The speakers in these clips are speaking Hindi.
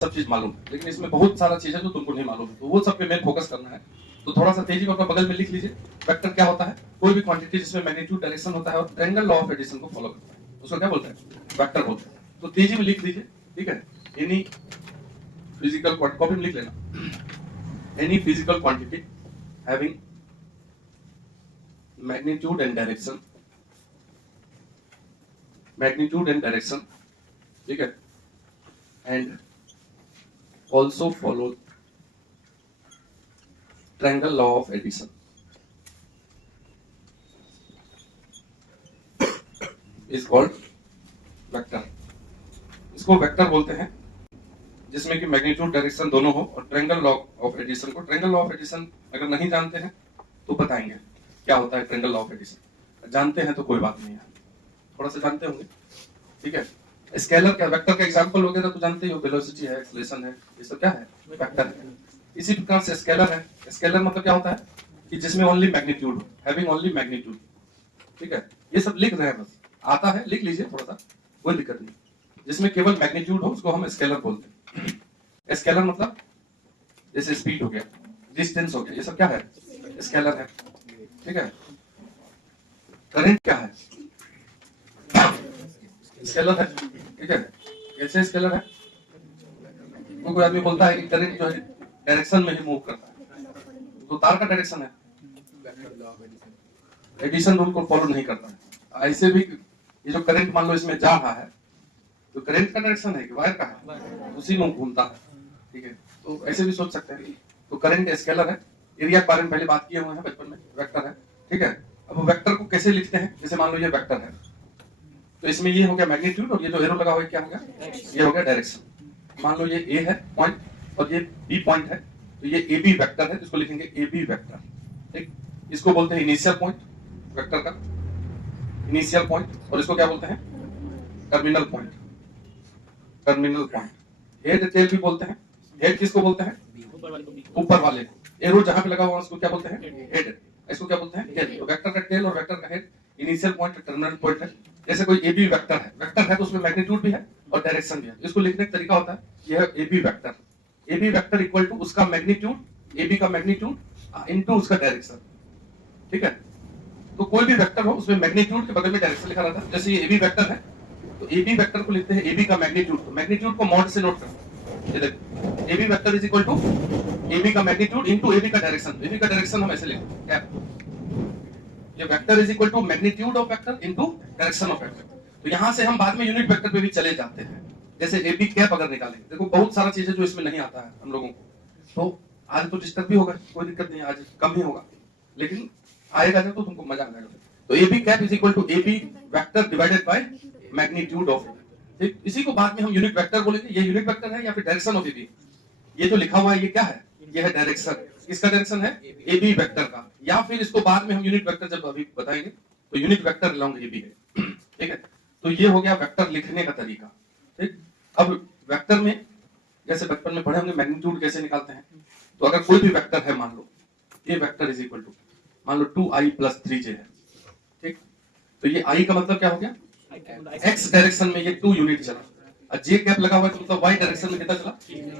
सब चीज मालूम है, लेकिन इसमें बहुत सारा चीज है जो तुमको नहीं मालूम है, तो वो सब पे मेन फोकस करना है। तो थोड़ा सा तेजी में अपना बगल में लिख लीजिए। वेक्टर क्या होता है? कोई भी क्वांटिटी जिसमें मैग्नीट्यूड डायरेक्शन होता है और ट्रायंगल लॉ ऑफ एडिशन को फॉलो करता है, उसको क्या बोलते हैं? वेक्टर बोलते हैं। तो तेजी में लिख दीजिए, ठीक है। एनी फिजिकल क्वांटिटी, कॉपी में लिख लेना। Any physical quantity having magnitude and direction, magnitude and direction, ठीक है, and also follow triangle law of addition is called vector। इसको वेक्टर बोलते हैं जिसमें कि मैग्नीट्यूड डायरेक्शन दोनों हो और ट्रायंगल लॉ ऑफ एडिशन को। ट्रायंगल लॉ ऑफ एडिशन अगर नहीं जानते हैं तो बताएंगे क्या होता है ट्रायंगल लॉ ऑफ एडिशन। जानते हैं तो कोई बात नहीं है, थोड़ा सा जानते होंगे, ठीक है। स्केलर क्या, वेक्टर का एग्जांपल वगैरह तो जानते ही हो, वेलोसिटी है, एक्सेलरेशन है, ये सब क्या है? वेक्टर है। इसी प्रकार से स्केलर है। स्केलर मतलब क्या होता है कि जिसमें ओनली मैग्नीट्यूड हो, हैविंग ओनली मैग्नीट्यूड, ठीक है। ये सब लिख रहे हैं, बस आता है लिख लीजिए, थोड़ा सा कोई दिक्कत नहीं। जिसमें केवल मैग्नीट्यूड हो उसको हम स्केलर बोलते हैं। स्केलर मतलब जैसे स्पीड हो गया, डिस्टेंस हो गया, ये सब क्या है? स्केलर है, ठीक है। करंट क्या है? स्केलर है, ठीक है। कैसे स्केलर है? कोई आदमी बोलता है कि करंट जो है डायरेक्शन में ही मूव करता है, तो तार का डायरेक्शन है, एडिशन रूल को फॉलो नहीं करता है। ऐसे भी ये जो करंट मान लो इसमें जा रहा है, तो करंट का डायरेक्शन है कि वायर का है? उसी में घूमता है, ठीक है। तो ऐसे भी सोच सकते हैं। तो करंट स्केलर है। एरिया के बारे में पहले बात किए हुए हैं बचपन में, वेक्टर है, ठीक है। अब वेक्टर को कैसे लिखते हैं? जैसे मान लो ये वेक्टर है, तो इसमें ये हो गया मैग्नीट्यूड और ये जो एरो लगा हुआ है क्या हो गया? ये हो गया डायरेक्शन। मान लो ये ए है पॉइंट और ये बी पॉइंट है, तो ये ए बी वेक्टर है, तो इसको लिखेंगे ए बी वेक्टर, ठीक। इसको बोलते हैं इनिशियल पॉइंट, वेक्टर का इनिशियल पॉइंट। और इसको क्या बोलते हैं? Terminal point, terminal point. Head tail भी बोलते हैं। हेड किसको बोलते हैं? ऊपर वाले। एरो जहां पे लगा हुआ है उसको क्या बोलते हैं? हेड। इसको क्या बोलते हैं? टेल। तो वेक्टर का टेल और वेक्टर का head, initial point, terminal point है। जैसे कोई ए बी वेक्टर है, वेक्टर है तो उसमें मैग्नीट्यूड भी है और डायरेक्शन भी है। इसको लिखने का तरीका होता है यह A B vector. A B vector equal to उसका मैग्नीट्यूड, ए बी का मैग्नीट्यूड इनटू उसका डायरेक्शन, ठीक है। तो कोई भी वेक्टर हो उसमें मैग्नीट्यूड के बगल में डायरेक्शन लिखा रहता है। जैसे ये ए बी वेक्टर है, तो ए बी वेक्टर को लिखते हैं ए बी का मैग्नीट्यूड। तो मैग्नीट्यूड को मॉड से नोट करते हैं। ये देखो, A B vector is equal to A B का मैग्नीट्यूड इनटू ए बी का डायरेक्शन। ए बी का डायरेक्शन हम ऐसे लिखते हैं क्या? ये vector is equal to magnitude of vector into direction of vector. तो यहां से हम बाद में यूनिट वेक्टर पे भी चले जाते हैं। जैसे ए बी कैप अगर निकालेंगे, देखो बहुत सारा चीज है जो इसमें नहीं आता है हम लोगों को, तो आज तो डिस्टर्ब भी होगा, कोई दिक्कत नहीं, आज कम ही होगा, लेकिन आएगा जब तो तुमको मजा आ जाएगा। तो A B cap is equal to A B vector divided by magnitude of, ठीक। इसी को बाद में हम यूनिट वेक्टर बोलेंगे। ये यूनिट वेक्टर है या फिर डायरेक्शन ऑफ ए बी। ये जो लिखा हुआ है ये क्या है? ये है डायरेक्शन। किसका डायरेक्शन है? ए बी वेक्टर का। या फिर इसको बाद में हम यूनिट वेक्टर जब अभी बताएंगे तो unit vector along A B है, ठीक है। तो ये हो गया वेक्टर लिखने का तरीका, ठीक। अब वेक्टर में जैसे बचपन में पढ़े होंगे मैग्नीट्यूड कैसे निकालते हैं। तो अगर कोई भी वेक्टर है, मान लो ये वेक्टर इज इक्वल टू मान लो 2i + 3j है, ठीक। तो ये i का मतलब क्या हो गया? x डायरेक्शन में ये 2 यूनिट चला, और j कैप लगा हुआ है तो मतलब y डायरेक्शन में कितना चला?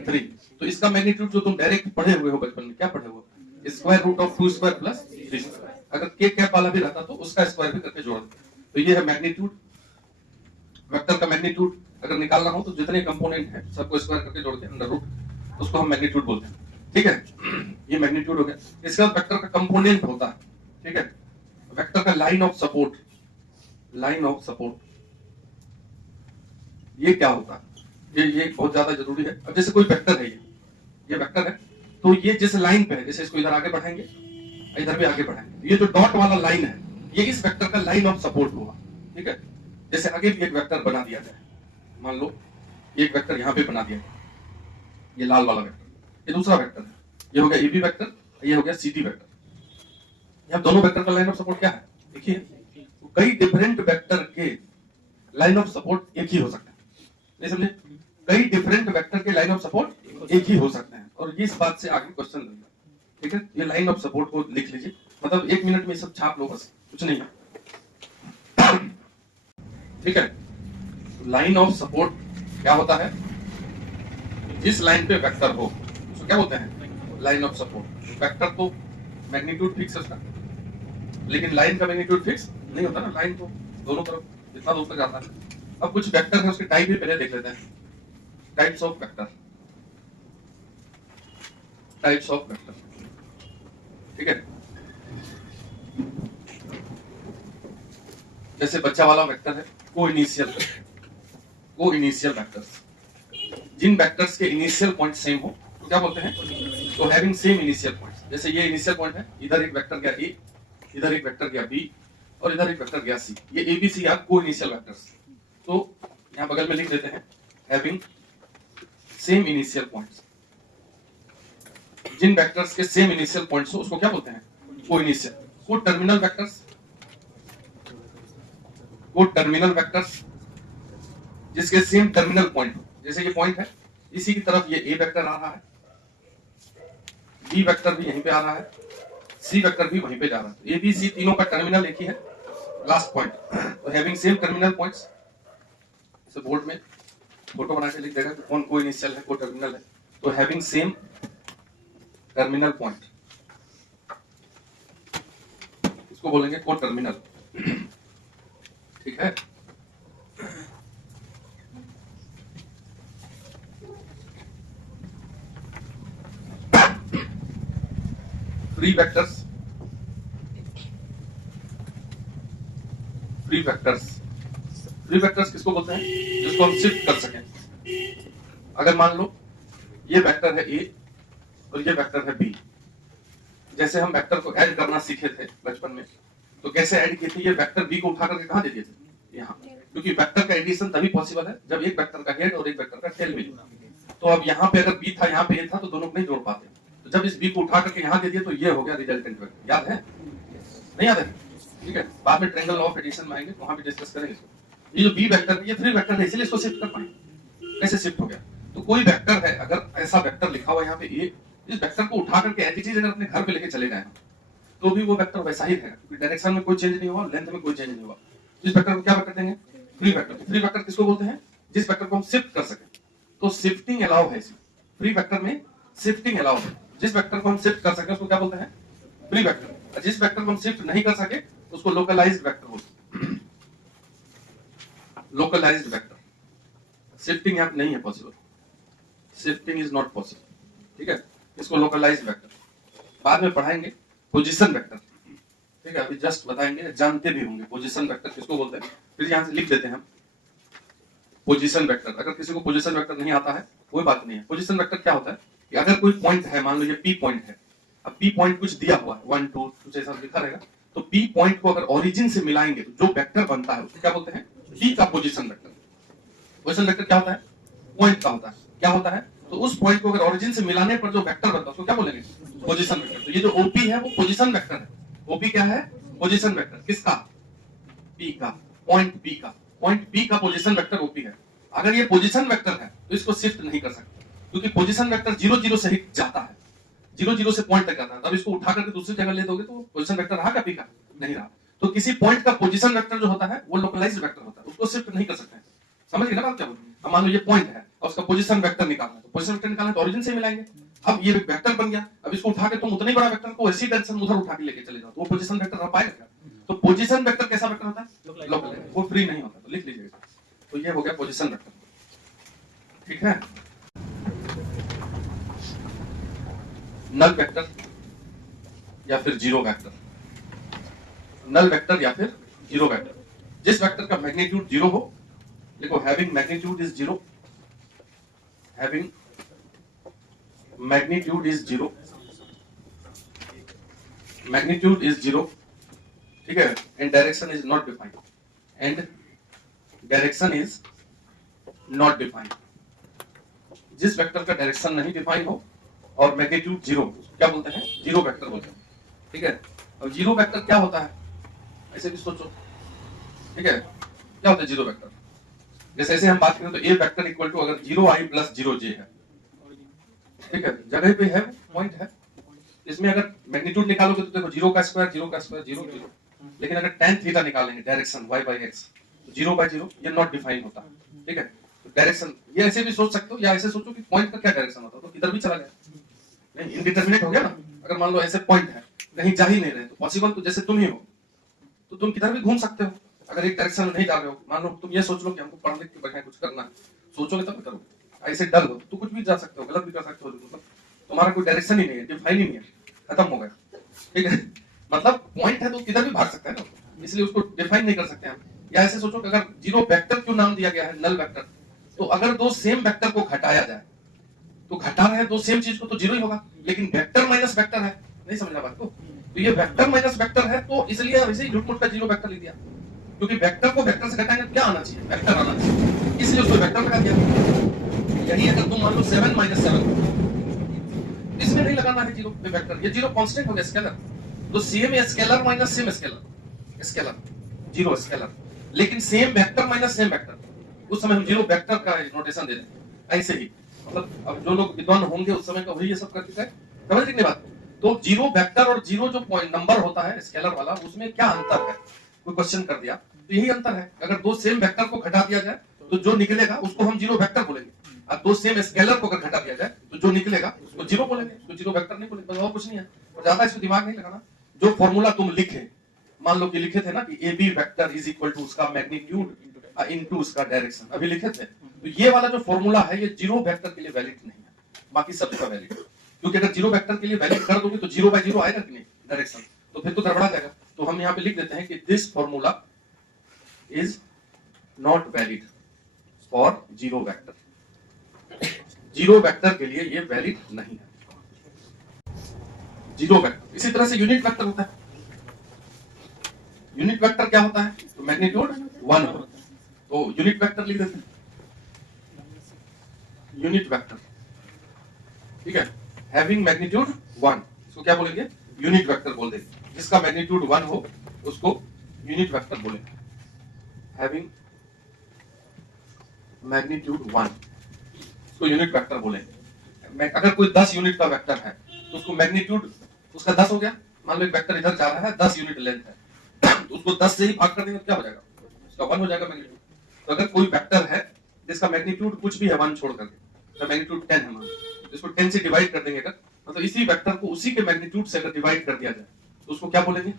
3। तो इसका मैग्नीट्यूड जो तुम डायरेक्ट पढ़े हुए हो बचपन में, क्या पढ़े हो? Square root of 2² + 3²। अगर k कैप वाला भी रहता तो उसका स्क्वायर भी करके जोड़ देते। तो ये है मैग्नीट्यूड। वेक्टर का मैग्नीट्यूड अगर निकालना हो तो जितने कंपोनेंट है सबको स्क्वायर करके जोड़ के अंडर रूट, उसको हम मैग्नीट्यूड बोलते हैं, ठीक है। ये मैग्नीट्यूड हो गया। इसके बाद वेक्टर का कंपोनेंट होता है, ठीक है। वेक्टर का line of support, line of support ये क्या होता है? ये बहुत ज्यादा जरूरी है। अब जैसे कोई वेक्टर है, ये वेक्टर है, तो ये जिस लाइन पे है, जैसे इसको इधर आगे बढ़ाएंगे, इधर भी आगे बढ़ाएंगे, ये जो डॉट वाला लाइन है ये इस वेक्टर का लाइन ऑफ सपोर्ट हुआ, ठीक है। जैसे आगे भी एक वेक्टर बना दिया जाए, मान लो एक वेक्टर यहाँ पे बना दिया जाए, ये लाल वाला वेक्टर, ये दूसरा वेक्टर है, ये हो गया ए बी वेक्टर, ये हो गया सी डी वेक्टर। यहाँ दोनों वेक्टर का लाइन ऑफ सपोर्ट क्या है? देखिए, तो कई डिफरेंट वेक्टर के लाइन ऑफ सपोर्ट एक ही हो सकते हैं, नहीं समझे? कई डिफरेंट वेक्टर के लाइन ऑफ सपोर्ट एक ही हो सकते हैं, और इस बात से आगे क्वेश्चन रहेगा, ठीक है। ये लाइन ऑफ सपोर्ट को लिख लीजिए, मतलब 1 मिनट में सब छाप लो, बस कुछ नहीं है, ठीक है। लाइन ऑफ सपोर्ट क्या होता है? जिस लाइन पे वेक्टर हो उसको क्या बोलते हैं, लाइन ऑफ सपोर्ट। वेक्टर तो मैग्नीट्यूड फिक्स है उसका, लेकिन लाइन का मैग्नीट्यूड फिक्स नहीं होता ना, लाइन तो दोनों तरफ जितना दूर तक जाता है। अब कुछ वेक्टर है उसके टाइप भी पहले देख लेते हैं, types of vector, types of vector, ठीक है। जैसे बच्चा वाला वेक्टर है को इनिशियल वेक्टर्स, जिन वेक्टर्स के इनिशियल पॉइंट सेम हो तो क्या बोलते हैं, तो हैविंग सेम इनिशियल पॉइंट्स। जैसे ये इनिशियल पॉइंट है, इधर एक वेक्टर गया ए, इधर एक वेक्टर गया बी, और इधर एक वेक्टर गया सी, ये ए बी सी आर को इनिशियल वेक्टर्स। तो यहां बगल में लिख देते हैं हैविंग सेम इनिशियल पॉइंट्स। जिन वेक्टर्स के सेम इनिशियल पॉइंट्स हो उसको क्या बोलते हैं, को इनिशियल। को टर्मिनल वेक्टर्स, को टर्मिनल वेक्टर्स जिसके सेम टर्मिनल पॉइंट हो, जैसे ये पॉइंट है, इसी की तरफ ये ए वेक्टर आ रहा है, बी वेक्टर भी यहीं पे आ रहा है, सी वेक्टर भी वहीं पे जा रहा है। ए बी सी तीनों का टर्मिनल एक ही है, लास्ट पॉइंट। तो हैविंग सेम टर्मिनल पॉइंट्स, इसे बोर्ड में फोटो बना के लिख देगा कि कौन को इनिशियल है, को टर्मिनल है। तो हैविंग सेम टर्मिनल पॉइंट, इसको बोलेंगे को टर्मिनल, ठीक है। Free vectors, free vectors, free vectors किसको बोलते हैं, जिसको हम शिफ्ट कर सकें। अगर मान लो ये वेक्टर है ए और ये वेक्टर है बी, जैसे हम वेक्टर को ऐड करना सीखे थे बचपन में, तो कैसे ऐड किए थे, ये वेक्टर बी को उठा करके कहां दे दिए थे, यहाँ। क्योंकि वेक्टर का एडिशन तभी पॉसिबल है जब एक वेक्टर का हेड और एक वेक्टर का टेल मिले। तो अब यहाँ पे अगर बी था, यहाँ पे ए था, तो दोनों को नहीं जोड़ पाते। तो जब इस बी को उठा करके यहाँ दे दिए तो ये हो गया रिजल्टेंट वेक्टर। याद है, नहीं याद है, ठीक है। बाद में ट्रायंगल ऑफ एडिशन में आएंगे तो वहां भी डिस्कस करेंगे इसको। ये जो बी वेक्टर है ये फ्री वेक्टर है, इसलिए इसको शिफ्ट कर पाएंगे। कैसे शिफ्ट हो गया, तो कोई वेक्टर है, अगर ऐसा वेक्टर लिखा हुआ यहाँ पे ए, इस वेक्टर को उठा करके एज इट इज अगर अपने घर पे लेके चले गए तो भी वो वेक्टर वैसा ही रहेगा, क्योंकि डायरेक्शन में कोई चेंज नहीं हुआ, लेंथ में कोई चेंज नहीं हुआ। इस वेक्टर को क्या वेक्टर देंगे, फ्री वेक्टर। फ्री वेक्टर किसको बोलते हैं, जिस वेक्टर को हम शिफ्ट कर सके। तो शिफ्टिंग अलाउ है इसमें, फ्री वेक्टर में शिफ्टिंग अलाउ है। जिस वेक्टर को हम शिफ्ट कर सके उसको क्या बोलते हैं, फ्री वेक्टर। जिस वेक्टर को हम शिफ्ट नहीं कर सके उसको लोकलाइज्ड वेक्टर बोलते हैं, लोकलाइज्ड वेक्टर। शिफ्टिंग यहाँ नहीं है possible, shifting is not possible, ठीक है। इसको लोकलाइज्ड वेक्टर बाद में पढ़ाएंगे। पोजीशन वेक्टर, ठीक है, अभी जस्ट बताएंगे, जानते भी होंगे पोजीशन वेक्टर किसको बोलते हैं। फिर यहां से लिख देते हैं हम पोजीशन वेक्टर। अगर किसी को पोजीशन वेक्टर नहीं आता है कोई बात नहीं है। पोजीशन वेक्टर क्या होता है कि अगर कोई पॉइंट है, मान लो ये पी पॉइंट है, अब पी पॉइंट कुछ दिया हुआ है 1 2 कुछ ऐसा लिखा रहेगा, तो पी पॉइंट को अगर ओरिजिन से मिलाएंगे तो जो वेक्टर बनता है उसको क्या बोलते हैं, पी का पोजीशन वेक्टर। पोजीशन वेक्टर क्या होता है, पॉइंट का होता है। क्या होता है, तो उस पॉइंट को अगर ओरिजिन से मिलाने पर जो वेक्टर बनता है उसको क्या बोलेंगे, पोजीशन वेक्टर। तो ये जो ओपी है वो पोजीशन वेक्टर है। ओपी क्या है, पोजीशन वेक्टर। किसका, पी का, पॉइंट पी का, पॉइंट पी का पोजीशन वेक्टर ओपी है। अगर ये पोजीशन वेक्टर है तो इसको शिफ्ट नहीं कर सकते, क्योंकि पोजीशन वेक्टर 0 0 से ही जाता है, 0 0 से पॉइंट तक जाता है। तब इसको उठा करके दूसरी जगह ले दोगे तो पोजीशन वेक्टर रहा क्या, पी का नहीं रहा। तो किसी पॉइंट का पोजीशन वेक्टर जो होता है वो लोकलाइज्ड वेक्टर होता है, उसको शिफ्ट नहीं कर सकते। समझ गए ना बात क्या बोल रही है। अब मान लो ये पॉइंट है और उसका पोजीशन वेक्टर निकालना है, तो पोजीशन वेक्टर निकालना तो ओरिजिन से मिलाएंगे। अब ये वेक्टर बन गया, अब इसको उठा के तुम उतने बड़ा वेक्टर को ऐसी डायरेक्शन उधर उठा के लेके चले जाओ तो वो पोजीशन वेक्टर रह पाएगा क्या। तो पोजीशन वेक्टर कैसा वेक्टर होता है, लोकलाइज्ड, वो फ्री नहीं होता। तो लिख लीजिएगा, तो ये हो गया पोजीशन वेक्टर, ठीक है। नल वेक्टर या फिर जीरो वेक्टर, नल वेक्टर या फिर जीरो वेक्टर। जिस वेक्टर का मैग्नीट्यूड 0 हो, देखो having magnitude is 0, having magnitude is 0, magnitude is 0, ठीक है। And direction is not defined, and direction is not defined. जिस वेक्टर का डायरेक्शन नहीं डिफाइन हो और मैग्नीट्यूड 0, क्या बोलते हैं, जीरो वेक्टर बोलते हैं, ठीक है। और जीरो वेक्टर क्या होता है, ऐसे भी सोचो, ठीक है। क्या होता है जीरो वेक्टर, जैसे ऐसे हम बात करें तो ए वेक्टर इक्वल टू अगर 0i + 0j है, ठीक है, जगह पे है, पॉइंट है। इसमें अगर मैग्नीट्यूड निकालोगे तो देखो 0 का स्क्वायर 0 का स्क्वायर 0 0, लेकिन अगर tan थीटा निकालेंगे डायरेक्शन y/x तो 0/0 ये नॉट डिफाइन होता, ठीक है। डायरेक्शन ये ऐसे भी सोच सकते हो, या ऐसे सोचो कि पॉइंट का क्या डायरेक्शन होता है, तो किधर भी चला गया, नहीं इनडिटरमिनेट हो गया ना। अगर मान लो ऐसे पॉइंट है, कहीं जा ही नहीं रहे, तो पॉसिबल तो जैसे तुम ही हो, तो तुम किधर भी घूम सकते हो। अगर एक डायरेक्शन में नहीं जा रहे हो, मान लो तुम ये सोच लो कि हमको पढ़ लिख के बढ़िया कुछ करना है, सोचोगे तब करोगे। ऐसे डल हो तो कुछ भी जा सकते हो, गलत भी कर सकते हो, मतलब तुम्हारा कोई डायरेक्शन ही नहीं है, डिफाइन ही नहीं है, खत्म हो गया, ठीक है। मतलब पॉइंट है तो किधर भी भाग सकता है ना, इसलिए उसको डिफाइन नहीं कर सकते हम। या ऐसे सोचो कि अगर जीरो वेक्टर क्यों नाम दिया गया है, नल वेक्टर, तो अगर दो सेम वेक्टर को घटाया जाए, तो घटा रहे हैं दो सेम चीज को तो जीरो ही होगा, लेकिन वेक्टर माइनस वेक्टर है, नहीं समझा बात को। तो ये वेक्टर माइनस वेक्टर है, तो इसलिए वैसे ही झूठ-मूठ का जीरो वेक्टर लिख दिया, क्योंकि वेक्टर को वेक्टर से घटाएंगे क्या आना चाहिए, वेक्टर आना चाहिए, इसलिए उसको वेक्टर लगा दिया। यही अगर तुम मान लो 7 - 7, इसमें नहीं लगाना है जीरो पे वेक्टर, ये जीरो कांस्टेंट हो गया, स्केलर, तो same scalar minus same scalar, scalar zero scalar, लेकिन same vector minus same vector, उस समय हम जीरो वेक्टर का नोटेशन दे दें। ऐसे ही मतलब अब जो लोग विद्वान होंगे उस समय का वही ये सब करते थे, समझ रहे बात। तो जीरो वेक्टर और जीरो जो पॉइंट नंबर होता है स्केलर वाला, उसमें क्या अंतर है, कोई क्वेश्चन कर दिया तो यही अंतर है। अगर दो सेम वेक्टर को घटा दिया जाए तो जो निकलेगा उसको हम जीरो वेक्टर बोलेंगे, अब दो सेम स्केलर को अगर घटा दिया जाए तो जो निकलेगा उसको जीरो बोलेंगे, तो जीरो वेक्टर नहीं बोलेंगे, बस और कुछ नहीं है। और ज्यादा इसमें दिमाग नहीं लगाना। जो फॉर्मूला तुम लिखे, मान लो कि लिखे थे ना कि A B vector is equal to उसका मैग्नीट्यूड इनटू उसका डायरेक्शन, अभी लिखे थे, तो ये वाला जो फॉर्मूला है ये जीरो वेक्टर के लिए वैलिड नहीं है, बाकी सब का वैलिड है। क्योंकि अगर जीरो वेक्टर के लिए वैलिड कर दोगे तो 0/0 आएगा कि नहीं डायरेक्शन, तो फिर तो गड़बड़ा जाएगा। तो हम यहाँ पे लिख देते हैं कि this formula is not valid for zero vector, zero vector के लिए ये वैलिड नहीं है। जीरो वेक्टर इसी तरह से यूनिट वेक्टर होता है। यूनिट वेक्टर क्या होता है, तो मैग्नीट्यूड 1 हो, तो यूनिट वेक्टर लिख देते हैं, यूनिट वेक्टर, ठीक है, हैविंग मैग्नीट्यूड 1, इसको क्या बोलेंगे, यूनिट वेक्टर बोल देंगे। जिसका मैग्नीट्यूड 1 हो उसको यूनिट वेक्टर बोलेंगे, हैविंग मैग्नीट्यूड 1, इसको यूनिट वेक्टर बोलेंगे। अगर कोई 10 यूनिट का वेक्टर है तो उसको मैग्नीट्यूड उसका 10 हो गया, मान लो एक वेक्टर इधर जा रहा है 10 यूनिट लेंथ है, तो उसको 10 से ही भाग कर देंगे, क्या हो जाएगा, उसका 1 हो जाएगा मैग्नीट्यूड। तो अगर कोई वेक्टर है जिसका मैग्नीट्यूड कुछ भी है 1 छोड़ करके, तो मैग्नीट्यूड 10 है, मान तो इसको 10 से डिवाइड कर देंगे, अगर मतलब इसी वेक्टर को उसी के मैग्नीट्यूड से अगर डिवाइड कर दिया जाए तो उसको क्या बोलेंगे,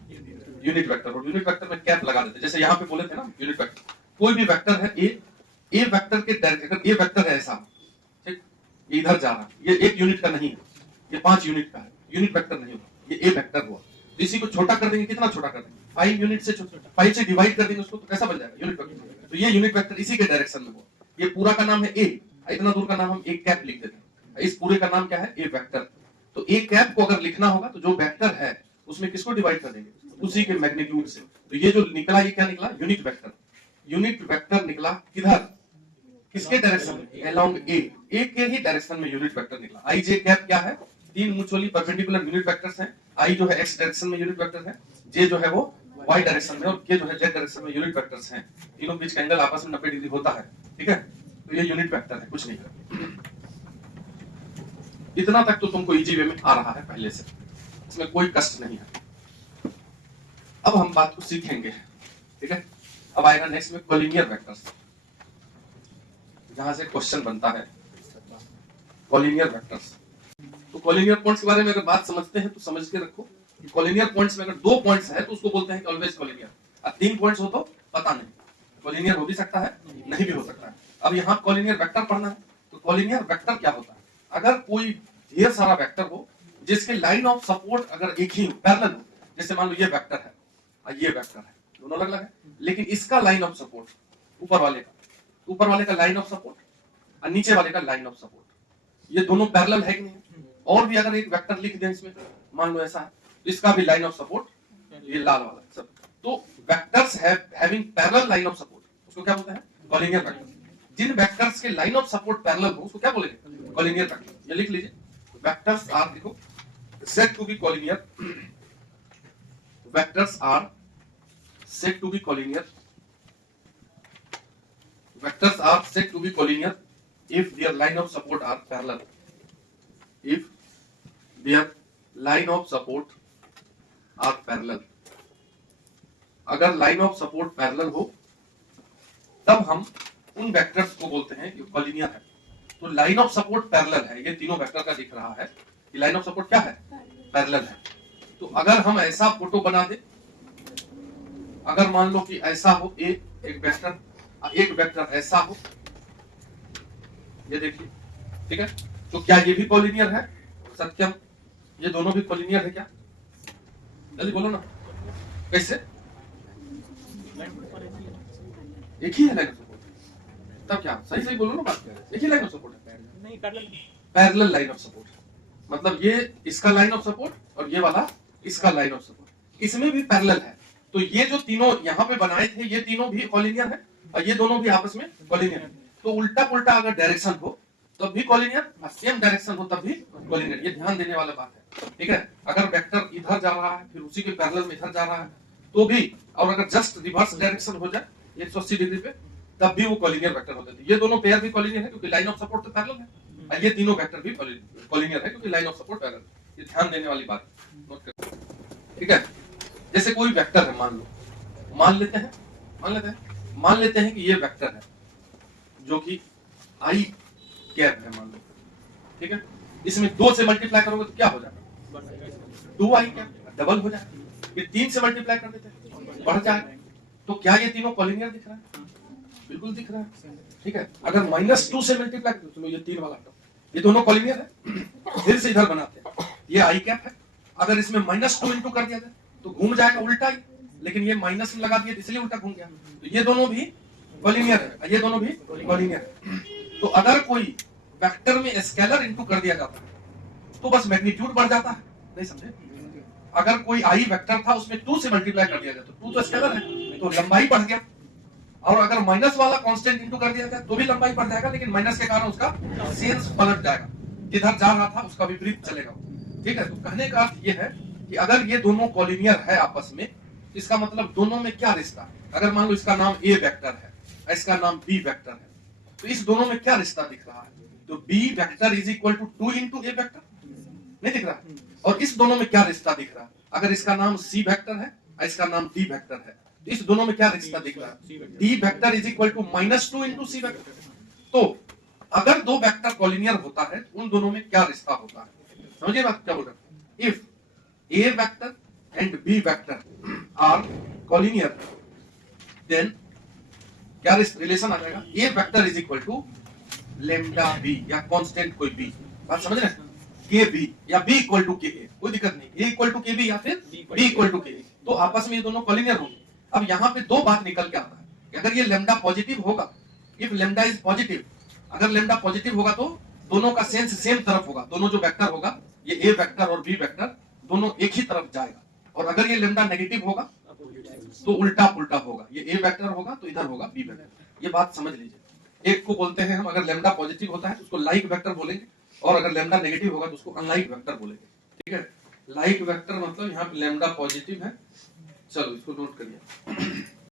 यूनिट वेक्टर। और यूनिट वेक्टर में कैप लगा देते हैं, जैसे यहाँ पे बोले थे ना यूनिट वेक्टर, कोई भी वेक्टर है ए वेक्टर के अगर ए वेक्टर है ऐसा, ठीक, ये इधर जा रहा है, ये 1 यूनिट का नहीं है, ये 5 यूनिट का है, यूनिट वेक्टर नहीं होगा, ये ए वेक्टर हुआ। तो इसी को छोटा कर देंगे, कितना छोटा कर देंगे, 5 यूनिट से छोटा, 5 से डिवाइड कर देंगे उसको, तो कैसा बन जाएगा, यूनिट वेक्टर। तो ये यूनिट वेक्टर इसी के डायरेक्शन में हुआ, ये पूरा का नाम है ए, इतना दूर का नाम हम एक कैप लिख देते हैं, इस पूरे का नाम क्या है, ए वेक्टर। तो ए कैप को अगर लिखना होगा तो जो वेक्टर है उसमें किसको डिवाइड कर देंगे, उसी के मैग्नीट्यूड से। तो ये जो निकला ये क्या निकला, यूनिट वेक्टर। यूनिट वेक्टर निकला किधर, किसके डायरेक्शन में, अलोंग ए के ही डायरेक्शन में यूनिट वेक्टर निकला। आई जे कैप क्या है, 3 म्यूचुअली परपेंडिकुलर यूनिट वेक्टर्स हैं। आई जो है एक्स डायरेक्शन में यूनिट वेक्टर है, जे जो है वो वाई डायरेक्शन में, और के जो है जेड डायरेक्शन में यूनिट वेक्टर्स हैं। तीनों बीच का एंगल आपस में 90 डिग्री होता है, ठीक है। तो ये यूनिट वेक्टर है, कुछ नहीं है। इतना तक तो तुमको इजी वे में आ रहा है पहले से, इसमें कोई कष्ट नहीं है। अब हम बात को सीखेंगे, ठीक है। अब आएगा नेक्स्ट में कोलिनियर वेक्टर्स, जहां से क्वेश्चन बनता है कोलिनियर वेक्टर्स। तो कोलिनियर पॉइंट्स के बारे में अगर बात समझते हैं तो समझ के रखो कि कोलिनियर पॉइंट्स में अगर 2 पॉइंट्स है तो उसको बोलते हैं कि ऑलवेज कोलिनियर, और 3 पॉइंट्स हो तो पता नहीं, कोलिनियर हो भी सकता है नहीं भी हो सकता है। अब यहाँ कोलिनियर वेक्टर पढ़ना है, तो कोलिनियर वेक्टर क्या होता है, अगर कोई ढेर सारा वेक्टर हो जिसके लाइन ऑफ सपोर्ट अगर एक ही पैरेलल हो, जैसे मान लो ये वेक्टर है और ये वेक्टर है, दोनों अलग अलग है, लेकिन इसका लाइन ऑफ सपोर्ट ऊपर वाले का लाइन ऑफ सपोर्ट और नीचे वाले का लाइन ऑफ सपोर्ट, ये दोनों पैरेलल है कि नहीं। और भी अगर एक वेक्टर लिख दें इसमें, मान लो ऐसा है, तो इसका भी लाइन ऑफ सपोर्ट ये लाल वाला सब, तो vectors having parallel line of support उसको क्या बोलते हैं, कोलिनियर वेक्टर। जिन वेक्टर्स के लाइन ऑफ सपोर्ट पैरेलल हो उसको क्या बोलेंगे, कोलिनियर वेक्टर। ये लिख लीजिए, वेक्टर्स आर, देखो said to be collinear, vectors are said to be collinear, vectors are said to be collinear if their line of support are parallel, if their line of support are parallel, अगर line of support parallel हो तब हम उन वेक्टर्स को बोलते हैं कि कॉलिनियर है। तो लाइन ऑफ सपोर्ट पैरेलल है, ये तीनों वेक्टर का दिख रहा है कि लाइन ऑफ सपोर्ट क्या है, पैरेलल है। तो अगर हम ऐसा फोटो बना दे, अगर मान लो कि ऐसा हो एक वेक्टर ऐसा हो, ये देखिए, ठीक है, तो क्या ये भी कॉलिनियर है? सत्यम, ये दोनों भी कॉलिनियर है क्या? जल्दी बोलो ना, कैसे? एक ही है लाइन ऑफ सपोर्ट, तब क्या? सही सही बोलो ना बात, एक ही लाइन ऑफ सपोर्ट है, नहीं पैरेलल लाइन ऑफ सपोर्ट। मतलब ये इसका लाइन ऑफ सपोर्ट और ये वाला इसका लाइन ऑफ सपोर्ट, इसमें भी पैरेलल है। तो ये जो तीनों यहाँ पे बनाए थे, ये तीनों भी कॉलिनियर है और ये दोनों भी आपस में कॉलिनियर है। तो उल्टा पुल्टा अगर डायरेक्शन हो तब भी कॉलिनियर, सेम डायरेक्शन हो तब भी कॉलिनियर। ये ध्यान देने वाला बात है, ठीक है। अगर वेक्टर इधर जा रहा है फिर उसी के पैरेलल में इधर जा रहा है तो भी, और अगर जस्ट रिवर्स डायरेक्शन हो जाए 180 डिग्री पे, तब भी वो कॉलिनियर वेक्टर होते हैं। ये दोनों पेयर भी कॉलिनियर है क्योंकि लाइन ऑफ सपोर्ट तो पैरेलल है, और ये तीनों वेक्टर भी कॉलिनियर है क्योंकि लाइन ऑफ सपोर्ट पैरेलल। ये ध्यान देने वाली बात नोट कर, ठीक है। जैसे कोई वेक्टर है, मान लेते हैं कि ये वेक्टर है जो कि आई कैप है, मान लो, ठीक है। इसमें 2 से मल्टीप्लाई करोगे तो क्या हो जाएगा? 2i कैप, डबल हो जाएगा। फिर 3 से मल्टीप्लाई कर देते हैं, बढ़ जाएगा। तो क्या ये तीनों कॉलिनियर दिख रहा है? बिल्कुल दिख रहा है, ठीक है। अगर -2 से मल्टीप्लाई करते तो ये 3 वाला, ये दोनों कॉलिनियर है। फिर से इधर बनाते हैं, ये आई कैप है, अगर इसमें -2 इंटू कर दिया जाए तो घूम जाएगा उल्टा ही, लेकिन ये माइनस लगा दिया इसलिए उल्टा घूम गया। तो ये दोनों भी कॉलिनियर है, ये दोनों भी कॉलिनियर है। तो अगर कोई वेक्टर में स्केलर इंटू कर दिया जाता है तो बस मैग्नीट्यूड बढ़ जाता है, नहीं समझे? अगर कोई आई वेक्टर था उसमें 2 से मल्टीप्लाई कर दिया जाए तो 2 तो स्केलर है तो लंबाई बढ़ गया, और अगर माइनस वाला कांस्टेंट इंटू कर दिया जाए तो भी लंबाई बढ़ जाएगा, लेकिन माइनस के कारण उसका सेंस पलट जाएगा, जिधर जा रहा था उसका विपरीत चलेगा, ठीक है। तो कहने का अर्थ यह है कि अगर ये दोनों कॉलिनियर है आपस में, इसका मतलब दोनों में क्या रिश्ता है? अगर मान लो इसका नाम ए वेक्टर है, इसका नाम बी वेक्टर है, तो इस दोनों में क्या रिश्ता दिख रहा है? तो B vector is equal to 2 into A vector, नहीं दिख रहा? और इस दोनों में क्या रिश्ता दिख रहा है? अगर इसका नाम सी वेक्टर है, इसका नाम डी वेक्टर है, तो इस दोनों में क्या रिश्ता दिख रहा है? D vector is equal to -2 into C vector. तो अगर दो वेक्टर कॉलिनियर होता है तो उन दोनों में क्या रिश्ता होता है? समझिए बात क्या बोल रहा है? If a vector and b vector are collinear, then क्या रिलेशन आ जाएगा? A vector is equal to lambda b, या कांस्टेंट कोई बी, बात समझ रहे हैं? के बी या बी इक्वल टू के ए, कोई दिक्कत नहीं, ए इक्वल टू के बी या फिर बी इक्वल टू के ए, तो आपस में ये दोनों कॉलिनियर होंगे। अब यहाँ पे 2 बात निकल के आता है कि अगर ये लेम्डा पॉजिटिव होगा, इफ लेम्डा इज पॉजिटिव, अगर लेम्डा पॉजिटिव होगा तो दोनों का सेंस सेम तरफ होगा, दोनों जो वेक्टर होगा, ये ए वेक्टर और बी वेक्टर दोनों एक ही तरफ जाएगा। और अगर ये लेम्डा नेगेटिव होगा तो उल्टा पुल्टा होगा, ये ए वेक्टर होगा तो इधर होगा बी वेक्टर। ये बात समझ लीजिए। एक को बोलते हैं हम, अगर लेम्डा पॉजिटिव होता है तो उसको लाइक वेक्टर बोलेंगे, और अगर लेम्डा नेगेटिव होगा तो उसको अनलाइक वेक्टर बोलेंगे, ठीक है। लाइक वेक्टर मतलब यहाँ पे लेम्डा पॉजिटिव है, चलो इसको नोट करिए।